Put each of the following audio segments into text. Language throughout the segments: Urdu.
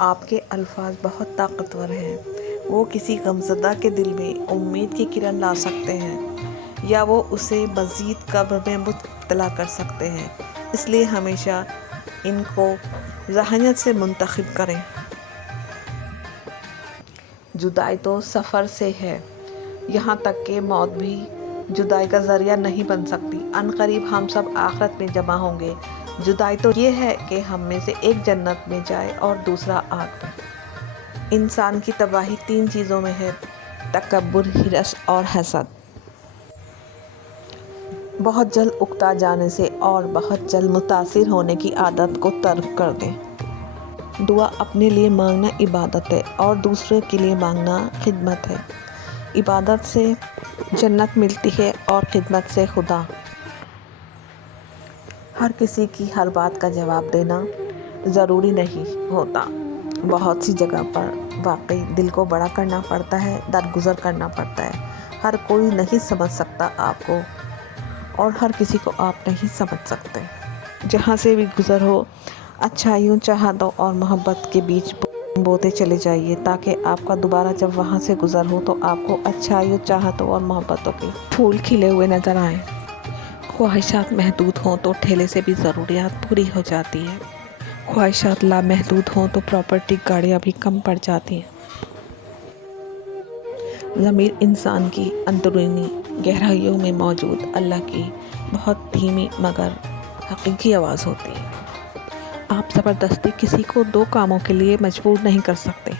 آپ کے الفاظ بہت طاقتور ہیں، وہ کسی غمزدہ کے دل میں امید کی کرن لا سکتے ہیں یا وہ اسے مزید قبر میں مبتلا کر سکتے ہیں، اس لیے ہمیشہ ان کو ذہنیت سے منتخب کریں۔ جدائی تو سفر سے ہے، یہاں تک کہ موت بھی جدائی کا ذریعہ نہیں بن سکتی۔ عنقریب ہم سب آخرت میں جمع ہوں گے۔ جدائی تو یہ ہے کہ ہم میں سے ایک جنت میں جائے اور دوسرا آگ میں۔ انسان کی تباہی 3 چیزوں میں ہے: تکبر، ہرس اور حسد۔ بہت جلد اکتا جانے سے اور بہت جلد متاثر ہونے کی عادت کو ترک کر دیں۔ دعا اپنے لیے مانگنا عبادت ہے اور دوسرے کے لیے مانگنا خدمت ہے۔ عبادت سے جنت ملتی ہے اور خدمت سے خدا۔ ہر کسی کی ہر بات کا جواب دینا ضروری نہیں ہوتا۔ بہت سی جگہ پر واقعی دل کو بڑا کرنا پڑتا ہے، درگزر کرنا پڑتا ہے۔ ہر کوئی نہیں سمجھ سکتا آپ کو اور ہر کسی کو آپ نہیں سمجھ سکتے۔ جہاں سے بھی گزر ہو، اچھائیوں، چاہتوں اور محبت کے بیچ بوتے چلے جائیے تاکہ آپ کا دوبارہ جب وہاں سے گزر ہو تو آپ کو اچھائیوں، چاہتوں اور محبتوں کے پھول کھلے ہوئے نظر آئیں۔ خواہشات محدود ہوں تو ٹھیلے سے بھی ضروریات پوری ہو جاتی ہے۔ خواہشات لامحدود ہوں تو پراپرٹی، گاڑیاں بھی کم پڑ جاتی ہیں۔ ضمیر انسان کی اندرونی گہرائیوں میں موجود اللہ کی بہت دھیمی مگر حقیقی آواز ہوتی ہے۔ آپ زبردستی کسی کو 2 کاموں کے لیے مجبور نہیں کر سکتے۔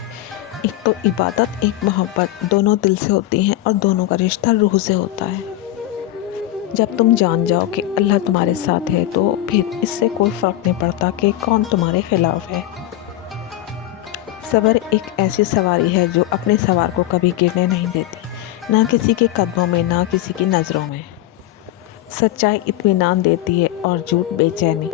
ایک تو عبادت، ایک محبت، دونوں دل سے ہوتی ہیں اور دونوں کا رشتہ روح سے ہوتا ہے۔ جب تم جان جاؤ کہ اللہ تمہارے ساتھ ہے تو پھر اس سے کوئی فرق نہیں پڑتا کہ کون تمہارے خلاف ہے۔ صبر ایک ایسی سواری ہے جو اپنے سوار کو کبھی گرنے نہیں دیتی، نہ کسی کے قدموں میں، نہ کسی کی نظروں میں۔ سچائی اطمینان دیتی ہے اور جھوٹ بے چینی۔